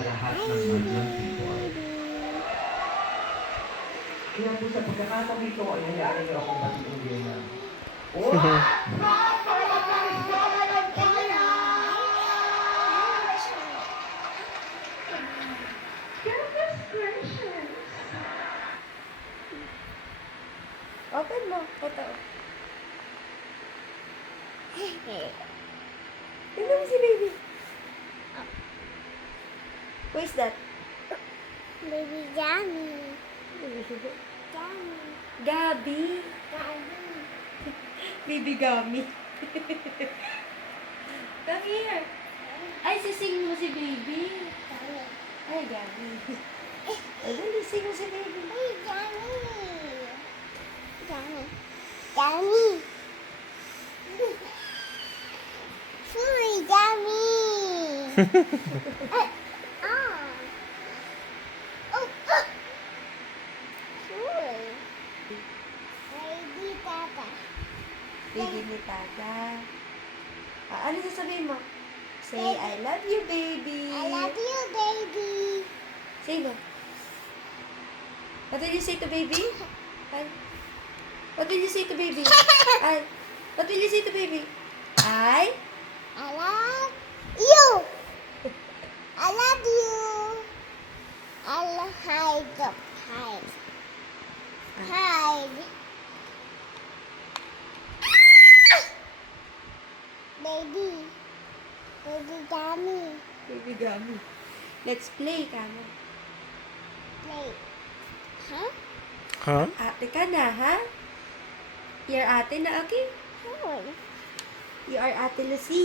sa lahat ng madlang people. Kaya po sa pagkakataon ito ay hayaan niyo akong batiin din na Open mo. Ito. Tignan mo si baby. Who is that? Baby Johnny. Gabi. Baby Gummy. Come here. Ay, sising mo si baby. Ay, Gabi. Ay, dali, sing mo si baby. Johnny. Sorry, Johnny. Sorry. Baby Tata. Baby ni Tata. Ano sasabihin mo? Say, I love you, baby. I love you, baby. Say mo. What did you say to baby? What did you say to baby? What did you say to baby? I love you. I love you. Hide. Baby Johnny. Baby Gummy. Let's play, kamo. Play. Huh? Huh? Ate ka na, ha? You're ate na, okay? Sure. You are Ate Lucy.